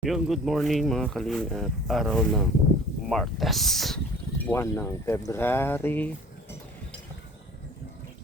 Yung good morning mga kaling at araw ng Martes, buwan ng February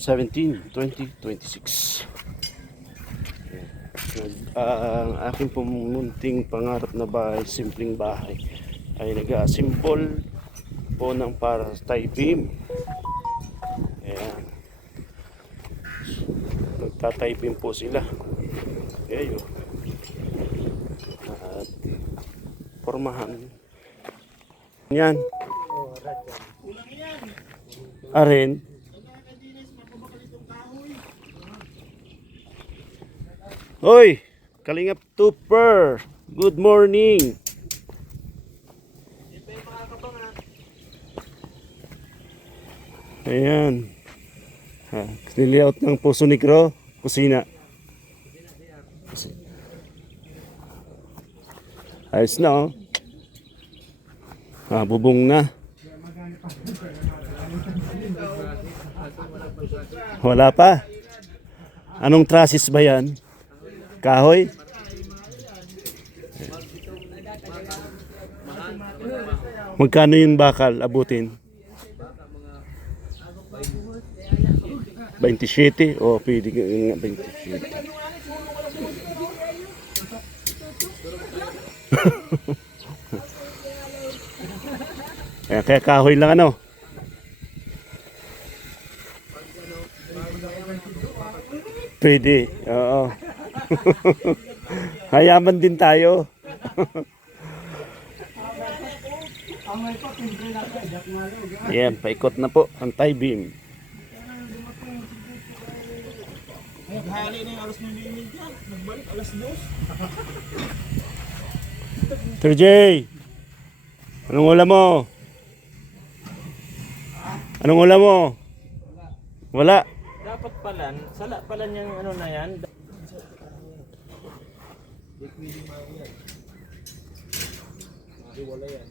17, 2026. Ang aking pumunting pangarap na bahay, simpleng bahay, ay nag-aasimbol po ng para tie beam. Ayan, nagtatay beam po sila. Ayan, at formahan yan aren. Hoy, Kalingap Tupper, good morning. Ayan, layout ng Puso Negro kusina. Ayos na oh. Bubong na. Wala pa. Anong trusses ba yan? Kahoy? Magkano yung bakal abutin? 27? O, pwede nga 27. Kaya kahoy lang ano. Pwede, oo. Hayaman din tayo. Yan, paikot na po ang tie beam. Naghali na yung alas ng limig yan. Nagbalik alas 2. Sir J, anong ulam mo? Anong ulam mo? Wala. Dapat palan, sala palan yung ano na yan. Wala yan.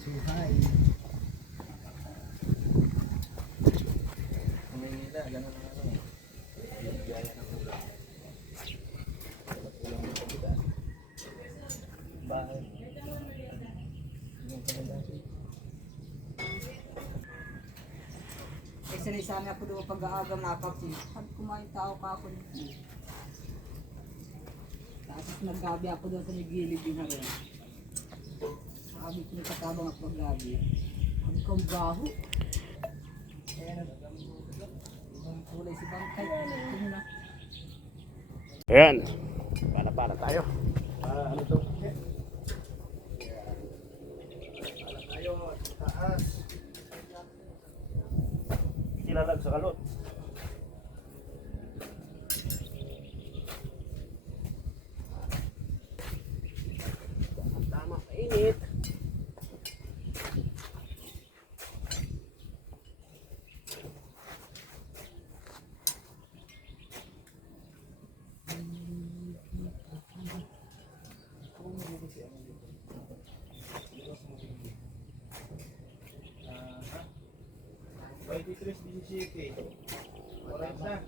Suhay. Manila, ganun na ano. Gaya ng ulam. Ulam ng kapitan. Bahay. Sanay sana ako doon pag-aaga mapapsin. Sabi kumain tao ka ako nito. Tapos naggabi ako doon sa gilid din harin. Sabi ko nagkatabang ako pag-gabi. Sabi ko ang baho. Kaya nag kulay si Bangkay. Ito na. Ayan. Para tayo. Ano to? Tayo, taas. Kilalag sa kalot. Tama, mainit. Tres City. Oras na.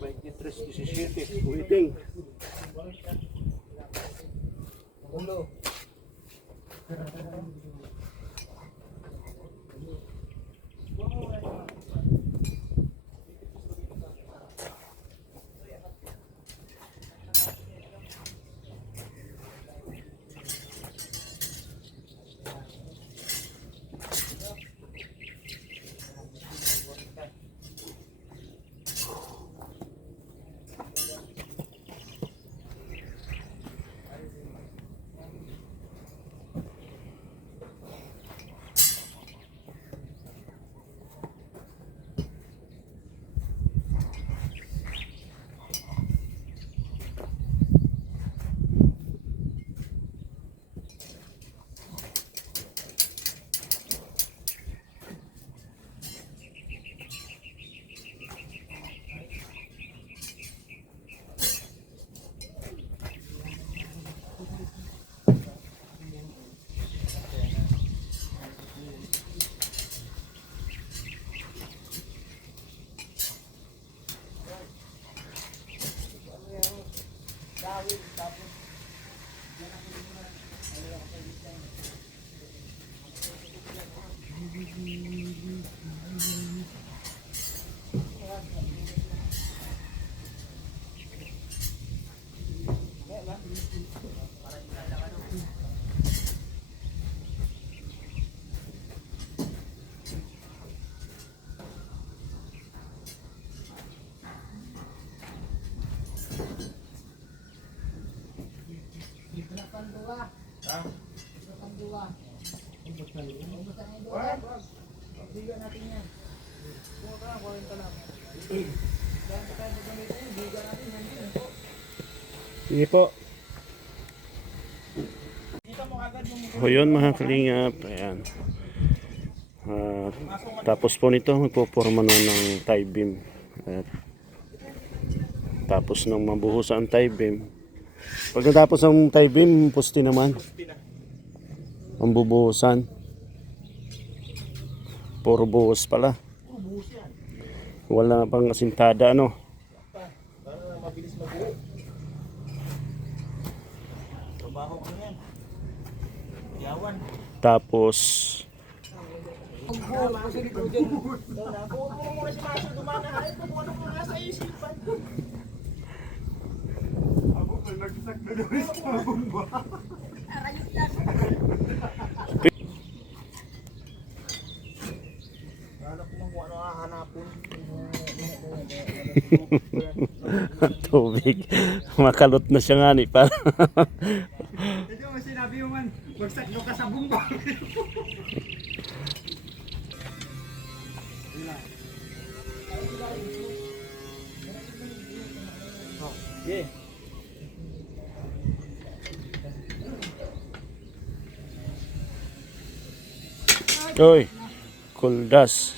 23:17. Waiting. Ulo. Dito na pandua. Ha? Dito na pandua. Ubusan na yung Wag, dua. wag. Pagbigan natin yan. Kuha ka lang, 40 lang. Dahil pa tayo gagamitin, bigan natin yan din. Sige po. Kita mo agad yung O yun mga kalingap. Ayan. Tapos po nito, magpuporma na ng tie beam. At tapos nang mabuhos ang tie beam. Pag natapos ang tie beam, poste naman. pina. Ang bubuhusan. Puro buhos pala. Puro buhos yan. Wala pang asintada ano. Para mabilis mabuo. Trabaho ko na yan. Yawan. Tapos Ang buhol kasi dito dyan. Huwag mo muna si Marshall dumana. Ay, kung ano mo nga sa isipan. Ako, nagsak na doon sa bomba. Hanap mo kung ano hahanapin. tubig. Makalot na siya nga ni para. Ito mo sinabi mo man, bagsak nyo ka sa bomba. Yeah. Oy, kuldas.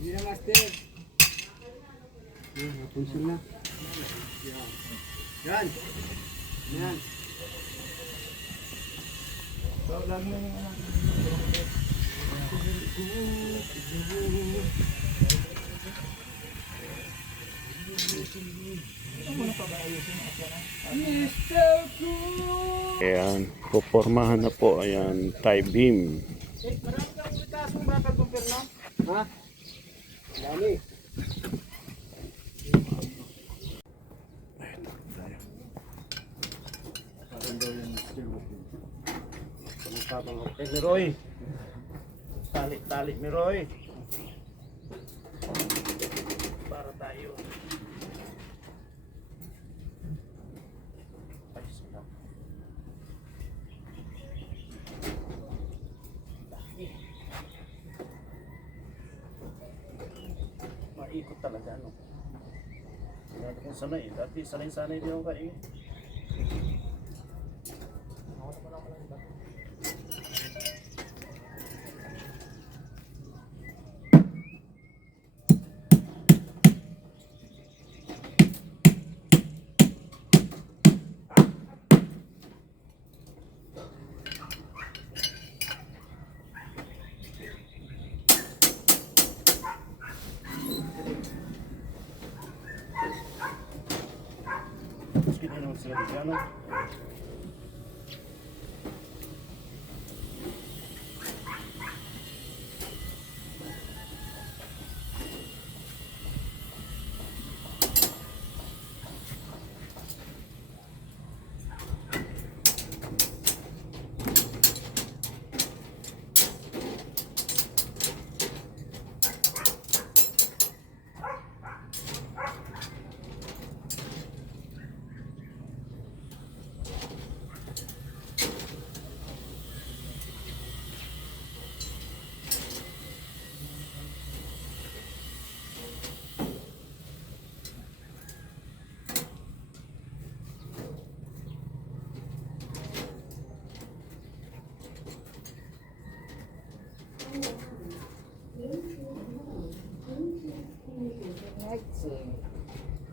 Hindi na master. Napunsin na. Yan. Yan. So, lagi na yung anak. Ayan, pupormahan na po. Ayan, tie beam. Marami kang kasong bakal compare na. Ha? Dami. Ni Roy. Tali ni Roy. Para tayo. Ay, sarap. Maikot talaga, no? Hindi natin kung sanay. Dati sanay-sanay din ako kayo. Tapos kita naman sila dito, ano?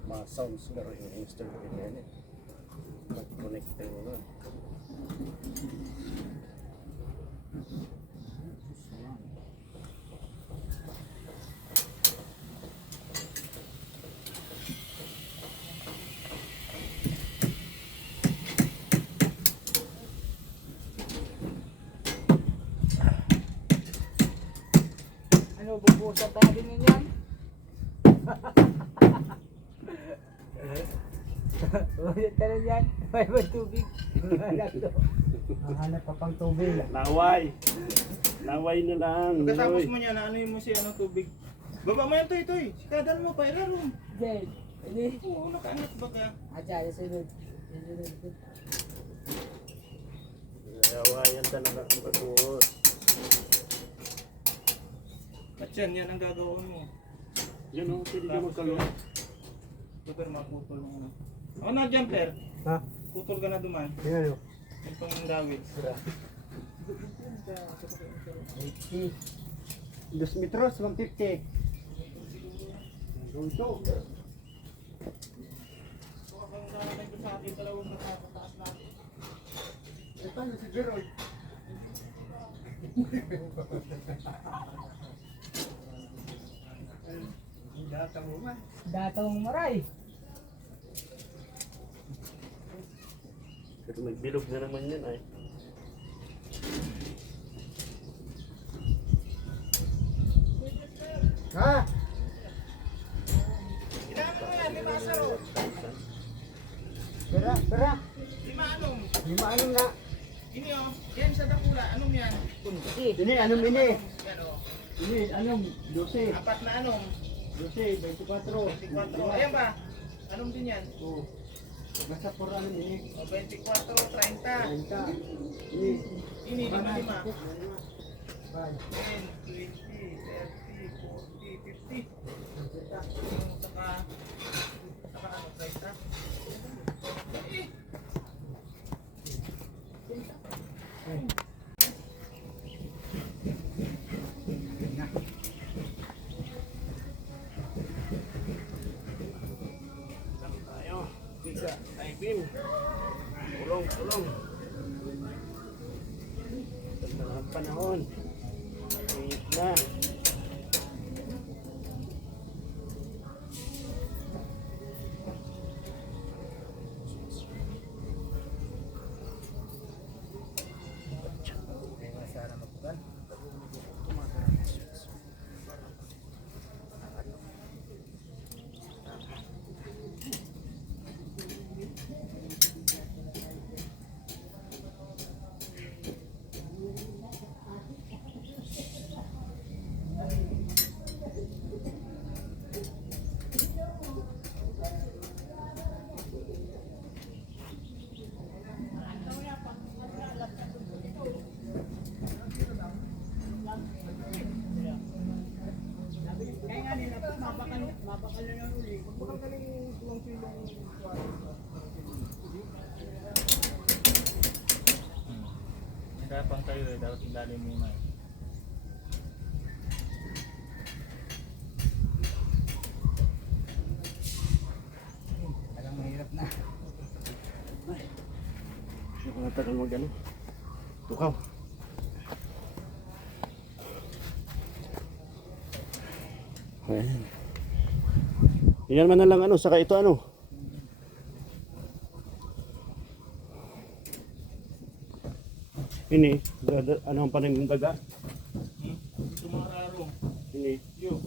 Ma-sound siguro yung instrument yan eh. Mag-connect tayo na. mabubusan tayo din yun yan. Ulit ka rin yan. May ba tubig? Hanap pa pang tubig. Laway. Laway na lang. Pagkatapos Noy. mo niya, naano mo siya ng tubig. Baba mo yan, Toy. Sikadan mo, pairaron. Jen, ini. Oo, nakaangat ba ka? Aja, yung sunod. Lawayan talaga ang bagus. At yan ang gagawin mo. Yan o, pwede ka magkalong. Super maputol mo na. Ako na, jumper. Ha? Putol ka na duman. Yan o. Itong dawit. 80. 2 metros, 150. Ito. Kung nakalang ko sa akin, dalawang nakapataas na. Ito na si Gerald. Datang mo man. Datong maray. Pero may bilog na naman yan ay. Ha? Ilan mo yan? 5 asaro. Pera. 5 anong. 5 anong na. Ini o. Yan sa dakula. Anong yan? Ini anong ini? Yan o. Ini anong 12. 4 na anong. 12, 24. 24. Ayan ba? Anong din yan? Oh. Basta por anong ini. O, 24, 30. 30. Ini. Ini, 5. 10, 20, 30, 40, 50. 5. Yung saka ano, 30. Eh, Tayo. Tiga. Ay, Bim. Tulong. Ganda ng panahon. Init na. Nagapang tayo eh, dapat ilalim muna eh. Alam mahirap na. Siya ko natagal mag ano. Tukaw. Ayan. Yan man na lang ano, saka ito ano. Ini, ano ang panin ng daga? Ito mga raro. Ini. Yo.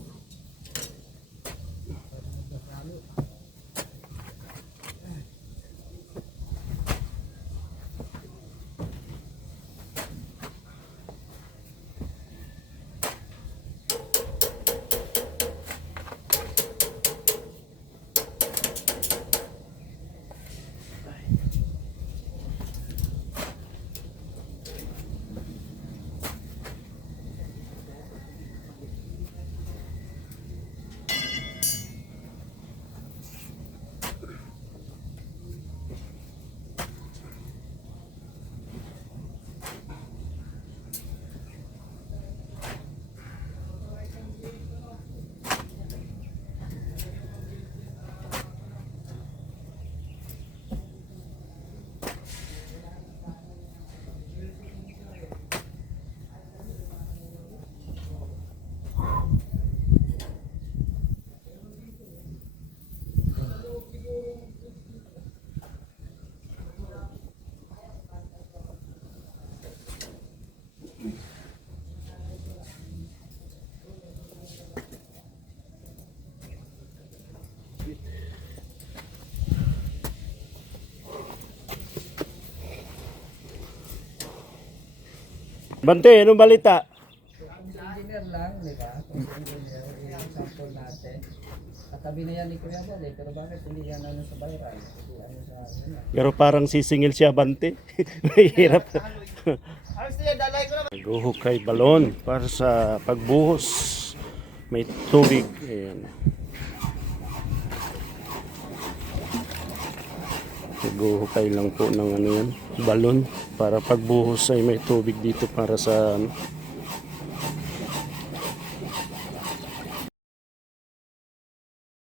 Bante, anong balita? Engineer lang, di ba? Kung si engineer, yung sample natin. Katabi na yan ni Kuya Bal eh, pero bakit hindi yan ano sa viral? Hindi ano sa ano. Pero parang sisingil siya, Bante. Mahirap. Naghuhukay balon para sa pagbuhos. May tubig. Ayan. Naghuhukay lang po ng ano yan, balon para pagbuhos ay may tubig dito para sa ano,